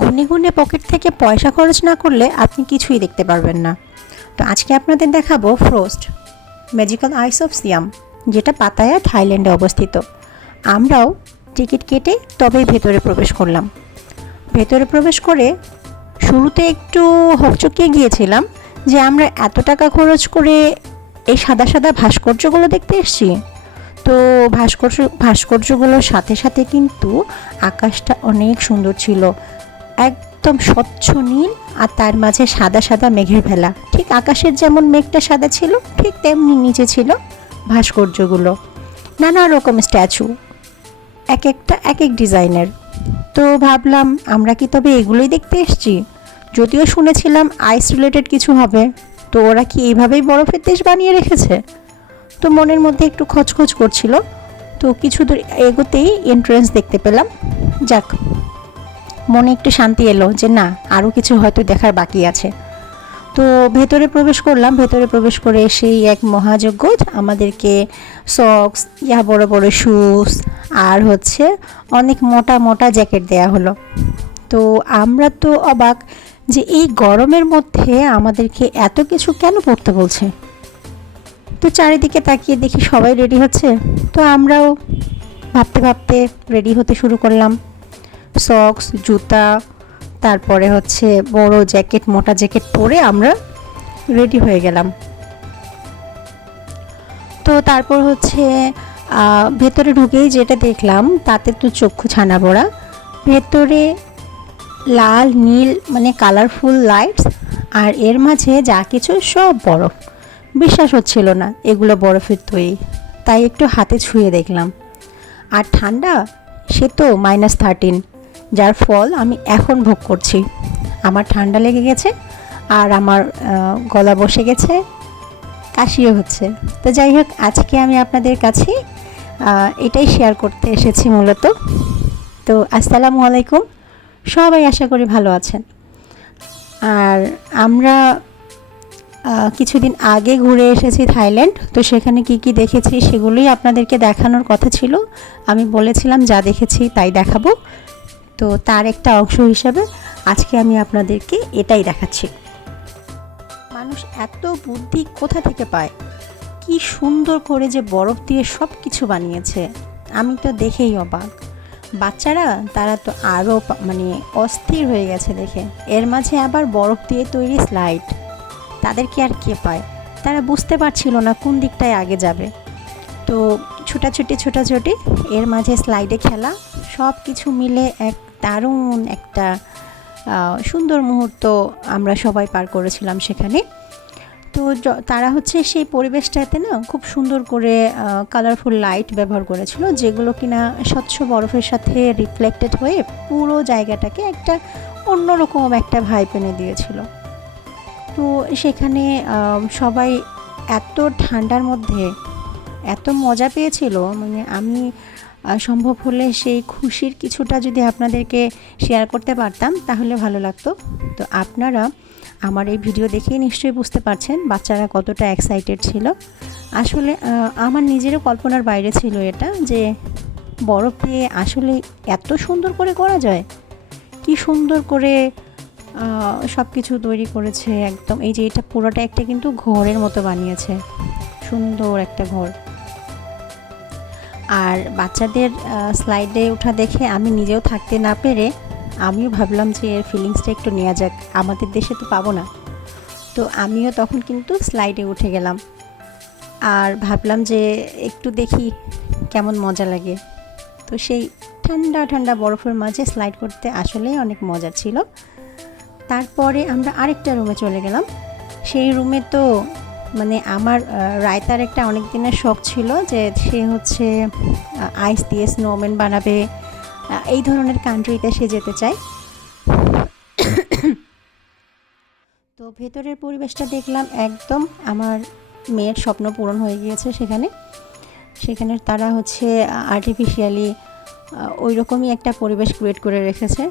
গুনে গুনে পকেট থেকে পয়সা খরচ না করলে আপনি কিছুই দেখতে পারবেন না। তো আজকে আপনাদের দেখাবো ফ্রোস্ট ম্যাজিক্যাল আইস অফ সিয়াম, যেটা পাতায়া থাইল্যান্ডে অবস্থিত। আমরাও টিকিট কেটে তবেই ভেতরে প্রবেশ করলাম। ভেতরে প্রবেশ করে শুরুতে একটু হকচকিয়ে গিয়েছিলাম যে আমরা এত টাকা খরচ করে এই সাদা সাদা ভাস্কর্যগুলো দেখতে এসেছি। তো ভাস্কর্যগুলোর সাথে সাথে কিন্তু আকাশটা অনেক সুন্দর ছিল, একদম স্বচ্ছ নীল, আর তার মাঝে সাদা সাদা মেঘের ভেলা। ঠিক আকাশের যেমন মেঘটা সাদা ছিল, ঠিক তেমনি নিচে ছিল ভাস্কর্যগুলো, নানা রকম স্ট্যাচু, এক একটা এক এক ডিজাইনের। তো ভাবলাম আমরা কি তবে এগুলোই দেখতে এসেছি? যদিও শুনেছিলাম আইস রিলেটেড কিছু হবে, তো ওরা কি এইভাবেই বরফের দেশ বানিয়ে রেখেছে? তো মনের মধ্যে একটু খচখচ করছিল। তো কিছু দূর এগোতেই এন্ট্রেন্স দেখতে পেলাম। যাক, মনে একটু শান্তি এলো যে না, আরও কিছু হয়তো দেখার বাকি আছে। তো ভেতরে প্রবেশ করলাম। ভেতরে প্রবেশ করে সেই এক মহাযজ্ঞ আমাদেরকে সক্স, বড় বড় শুজ আর অনেক মোটা মোটা জ্যাকেট দেয়া হলো। তো আমরা তো অবাক যে এই গরমের মধ্যে আমাদেরকে এত কিছু কেন পরতে বলছে। তো চারিদিকে তাকিয়ে দেখি সবাই রেডি হচ্ছে, তো আমরাও ভাবতে ভাবতে রেডি হতে শুরু করলাম। সক্স, জুতা, তারপরে বড় জ্যাকেট, মোটা জ্যাকেট পরে আমরা রেডি হয়ে গেলাম। তো তারপর ভেতরে ঢুকেই যেটা দেখলাম তাতে তো চক্ষু ছানা পড়া। ভেতরে লাল নীল মানে কালারফুল লাইটস, আর এর মাঝে যা কিছু সব বরফ। বিশ্বাস হচ্ছিল না এগুলো বরফের তৈরি, তাই একটু হাতে ছুঁয়ে দেখলাম। আর ঠান্ডা, সে তো -13, যার ফল আমি এখন ভোগ করছি। আমার ঠান্ডা লেগে গেছে, আর আমার গলা বসে গেছে, কাশিও হচ্ছে। তো যাই হোক, আজকে আমি আপনাদের কাছে এটাই শেয়ার করতে এসেছি মূলত। তো আসসালামু আলাইকুম, সবাই আশা করি ভালো আছেন। আর আমরা কিছুদিন আগে ঘুরে এসেছি থাইল্যান্ড। তো সেখানে কি কি দেখেছি সেগুলোই আপনাদেরকে দেখানোর কথা ছিল। আমি বলেছিলাম যা দেখেছি তাই দেখাবো। তো তার একটা অংশ হিসাবে আজকে আমি আপনাদেরকে এটাই দেখাচ্ছি। মানুষ এত বুদ্ধি কোথা থেকে পায়? কি সুন্দর করে যে বরফ দিয়ে সব কিছু বানিয়েছে, আমি তো দেখেই অবাক। বাচ্চারা তারা তো আরও অস্থির হয়ে গেছে দেখে। এর মাঝে আবার বরফ দিয়ে তৈরি স্লাইড, তাদেরকে আর কে পায়? তারা বুঝতে পারছিল না কোন দিকটায় আগে যাবে। তো ছোটাছুটি, এর মাঝে স্লাইডে খেলা, সব কিছু মিলে এক দারুণ একটা সুন্দর মুহূর্ত আমরা সবাই পার করেছিলাম সেখানে। তো তারা সেই পরিবেশটাতে না খুব সুন্দর করে কালারফুল লাইট ব্যবহার করেছিল, যেগুলো কিনা স্বচ্ছ বরফের সাথে রিফ্লেক্টেড হয়ে পুরো জায়গাটাকে একটা অন্যরকম একটা ভাইব এনে দিয়েছিল। তো সেখানে সবাই এত ঠান্ডার মধ্যে এত মজা পেয়েছিল, আমি সম্ভব হলে সেই খুশির কিছুটা যদি আপনাদেরকে শেয়ার করতে পারতাম তাহলে ভালো লাগতো। তো আপনারা আমার এই ভিডিও দেখেই নিশ্চয়ই বুঝতে পারছেন বাচ্চারা কতটা এক্সাইটেড ছিল। আসলে আমার নিজেরও কল্পনার বাইরে ছিল এটা, যে বরফ দিয়ে আসলে এত সুন্দর করে করা যায়। কি সুন্দর করে সব কিছু তৈরি করেছে একদম। এই যে এটা পুরোটা একটা কিন্তু ঘরের মতো বানিয়েছে, সুন্দর একটা ঘর। আর বাচ্চাদের স্লাইডে ওঠা দেখে আমি নিজেও থাকতে না পেরে আমিও ভাবলাম যে এর ফিলিংসটা একটু নেওয়া যাক, আমাদের দেশে তো পাবো না। তো আমিও তখন কিন্তু স্লাইডে উঠে গেলাম, আর ভাবলাম যে একটু দেখি কেমন মজা লাগে। তো সেই ঠান্ডা ঠান্ডা বরফের মাঝে স্লাইড করতে আসলেই অনেক মজা ছিল। তারপরে আমরা আরেকটা রুমে চলে গেলাম। সেই রুমে তো আমার রায়তার একটা অনেক দিনের শখ ছিল যে সে আইস দিয়ে স্নোম্যান বানাবে, এই ধরনের কান্ট্রিতে সে যেতে চায়। তো ভেতরের পরিবেশটা দেখলাম, একদম আমার মেয়ের স্বপ্ন পূরণ হয়ে গিয়েছে। সেখানে তারা আর্টিফিশিয়ালি ওই রকমই একটা পরিবেশ ক্রিয়েট করে রেখেছে।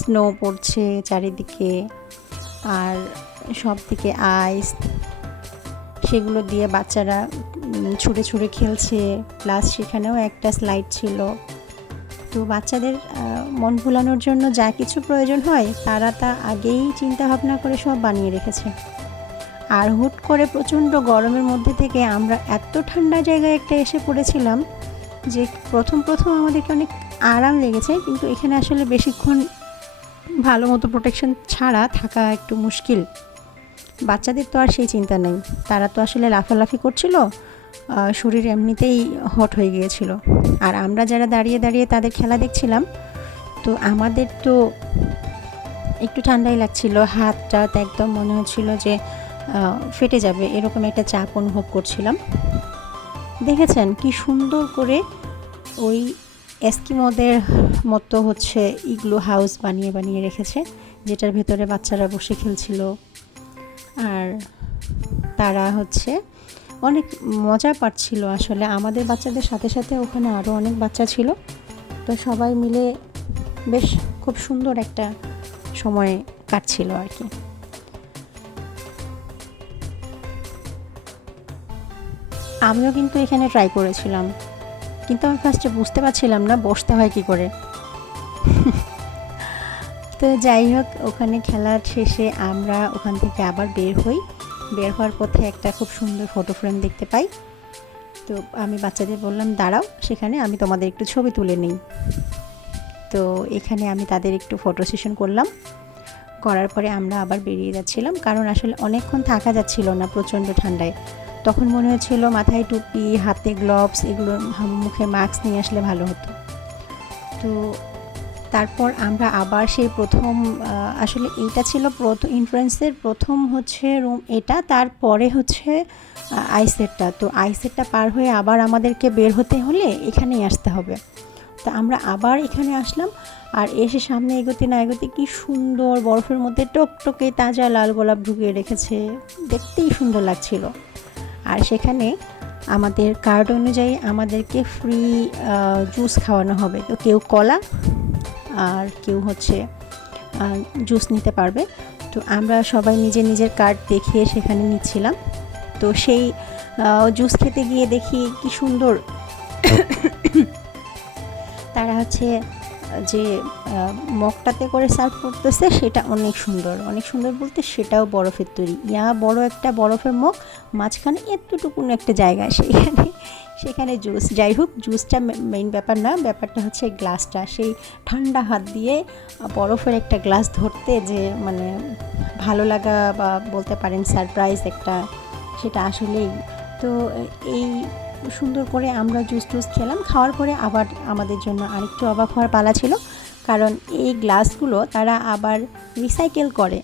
স্নো পড়ছে চারিদিকে, আর সব দিকে আইস, সেগুলো দিয়ে বাচ্চারা ছুঁড়ে ছুঁড়ে খেলছে। প্লাস সেখানেও একটা স্লাইড ছিল। তো তো বাচ্চাদের মন ভোলানোর জন্য যা কিছু প্রয়োজন হয় তারা তা আগেই চিন্তা ভাবনা করে সব বানিয়ে রেখেছে। আর হুট করে প্রচণ্ড গরমের মধ্যে থেকে আমরা এত ঠান্ডা জায়গায় একটা এসে পড়েছিলাম যে প্রথম আমাদেরকে অনেক আরাম লেগেছে, কিন্তু এখানে আসলে বেশিক্ষণ ভালো মতো প্রোটেকশন ছাড়া থাকা একটু মুশকিল। বাচ্চাদের তো আর সেই চিন্তা নেই, তারা তো আসলে লাফালাফি করছিল, শরীর এমনিতেই হট হয়ে গিয়েছিল। আর আমরা যারা দাঁড়িয়ে দাঁড়িয়ে তাদের খেলা দেখছিলাম, তো আমাদের তো একটু ঠান্ডাই লাগছিল, হাত টাত একদম মনে হচ্ছিল যে ফেটে যাবে, এরকম একটা চাপ অনুভব করছিলাম। দেখেছেন কি সুন্দর করে ওই এস্কিমোদের মতো হচ্ছে ইগলু হাউস বানিয়ে রেখেছে, যেটার ভেতরে বাচ্চারা বসে খেলছিল। আর তারা হচ্ছে অনেক মজা পাচ্ছিল। আসলে আমাদের বাচ্চাদের সাথে সাথে ওখানে আরও অনেক বাচ্চা ছিল, তো সবাই মিলে বেশ খুব সুন্দর একটা সময় কাটছিল আর কি। আমিও কিন্তু এখানে ট্রাই করেছিলাম, কিন্তু আমি ফার্স্টে বুঝতে পারছিলাম না বসতে হয় কী করে। তো যাই হোক, ওখানে খেলার শেষে আমরা ওখান থেকে আবার বের হওয়ার পথে একটা খুব সুন্দর ফটো ফ্রেম দেখতে পাই। তো আমি বাচ্চাদের বললাম, দাঁড়াও, সেখানে আমি তোমাদের একটু ছবি তুলে নিই। তো এখানে আমি তাদের একটু ফটো সেশন করার পরে আমরা আবার বেরিয়ে যাচ্ছিলাম, কারণ আসলে অনেকক্ষণ থাকা যাচ্ছিল না প্রচণ্ড ঠান্ডায়। তখন মনে হচ্ছিল মাথায় টুপি, হাতে গ্লোভস, এগুলো মুখে মাস্ক নিয়ে আসলে ভালো হতো। তো তারপর আমরা আবার সেই প্রথম, আসলে এইটা ছিল ইনফ্লুয়েন্সের প্রথম হচ্ছে রুম এটা, তারপরে হচ্ছে আইসেটটা। তো আইসেটটা পার হয়ে আবার আমাদেরকে বের হতে হলে এখানেই আসতে হবে। তো আমরা আবার এখানে আসলাম, আর এসে সামনে এগোতে না এগোতে কি সুন্দর বরফের মধ্যে টকটকে তাজা লাল গোলাপ ঢুকিয়ে রেখেছে, দেখতেই সুন্দর লাগছিল। আর সেখানে আমাদের কার্ড অনুযায়ী আমাদেরকে ফ্রি জুস খাওয়ানো হবে। তো কেউ কলা আর কেউ হচ্ছে জুস নিতে পারবে। তো আমরা সবাই নিজের কার্ড দেখিয়ে সেখানে নিচ্ছিলাম। তো সেই জুস খেতে গিয়ে দেখি কি সুন্দর তারা হচ্ছে যে মগটাতে করে সার্ভ করতেছে, সেটা অনেক সুন্দর বলতে সেটাও বরফের তৈরি, বড় একটা বরফের মগ, মাঝখানে এতটুকুন একটা জায়গা, সেখানে জুস। যাই হোক, জুসটা মেইন ব্যাপার না, ব্যাপারটা হচ্ছে গ্লাসটা, সেই ঠান্ডা হাত দিয়ে বরফের একটা গ্লাস ধরতে যে মানে ভালো লাগা বা বলতে পারেন সারপ্রাইজ একটা, সেটা আসলেই। তো এই সুন্দর করে আমরা জুস খেলাম। খাওয়ার পরে আবার আমাদের জন্য আরেকটু অবাক হওয়ার পালা ছিল, কারণ এই গ্লাসগুলো তারা আবার রিসাইকেল করে।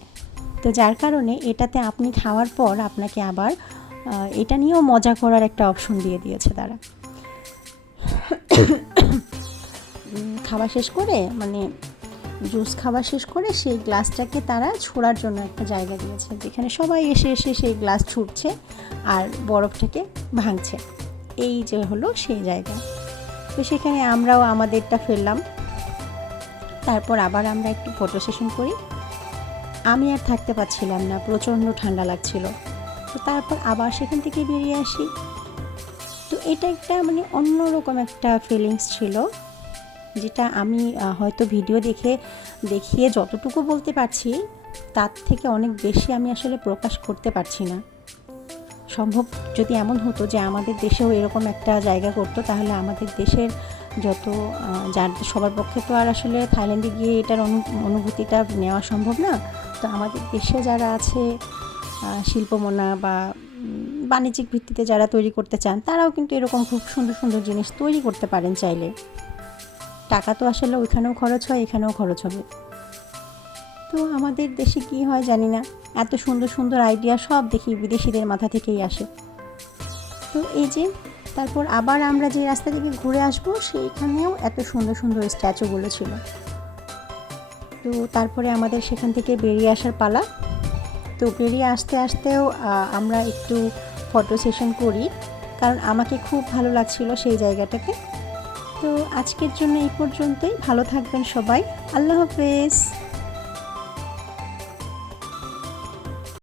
তো যার কারণে এটাতে আপনি খাওয়ার পর আপনাকে আবার এটা নিয়েও মজা করার একটা অপশন দিয়ে দিয়েছে তারা। খাওয়া শেষ করে মানে জুস খাওয়া শেষ করে সেই গ্লাসটাকে তারা ছোড়ার জন্য একটা জায়গা দিয়েছে, যেখানে সবাই এসে সেই গ্লাস ছুটছে আর বরফটাকে ভাঙছে। এই যে হলো সেই জায়গা। তো সেখানে আমরাও আমাদেরটা ফেললাম, তারপর আবার আমরা একটু ফটো সেশন করি। আমি আর থাকতে পারছিলাম না, প্রচণ্ড ঠান্ডা লাগছিল। তো তারপর আবার সেখান থেকে বেরিয়ে আসি। তো এটা একটা মানে অন্যরকম একটা ফিলিংস ছিল, যেটা আমি হয়তো ভিডিও দেখিয়ে যতটুকু বলতে পারছি তার থেকে অনেক বেশি আমি আসলে প্রকাশ করতে পারছি না। সম্ভব যদি এমন হতো যে আমাদের দেশেও এরকম একটা জায়গা করতো, তাহলে আমাদের দেশের যত যার সবার পক্ষে তো আর আসলে থাইল্যান্ডে গিয়ে এটার অনুভূতিটা নেওয়া সম্ভব না। তো আমাদের দেশে যারা আছে শিল্পমনা বা বাণিজ্যিক ভিত্তিতে যারা তৈরি করতে চান, তারাও কিন্তু এরকম খুব সুন্দর জিনিস তৈরি করতে পারেন চাইলে। টাকা তো আসলে ওইখানেও খরচ হয়, এখানেও খরচ হবে। তো আমাদের দেশে কি হয় জানি না, এত সুন্দর আইডিয়া সব দেখি বিদেশিদের মাথা থেকেই আসে। তো এই যে তারপর আবার আমরা যে রাস্তা থেকে ঘুরে আসবো, সেইখানেও এত সুন্দর স্ট্যাচুগুলো ছিল। তো তারপরে আমাদের সেখান থেকে বেরিয়ে আসার পালা। তো বেরিয়ে আসতেও আমরা একটু ফটো সেশন করি, কারণ আমাকে খুব ভালো লাগছিল সেই জায়গাটাতে। তো আজকের জন্য এই পর্যন্তই। ভালো থাকবেন সবাই, আল্লাহ হাফেজ।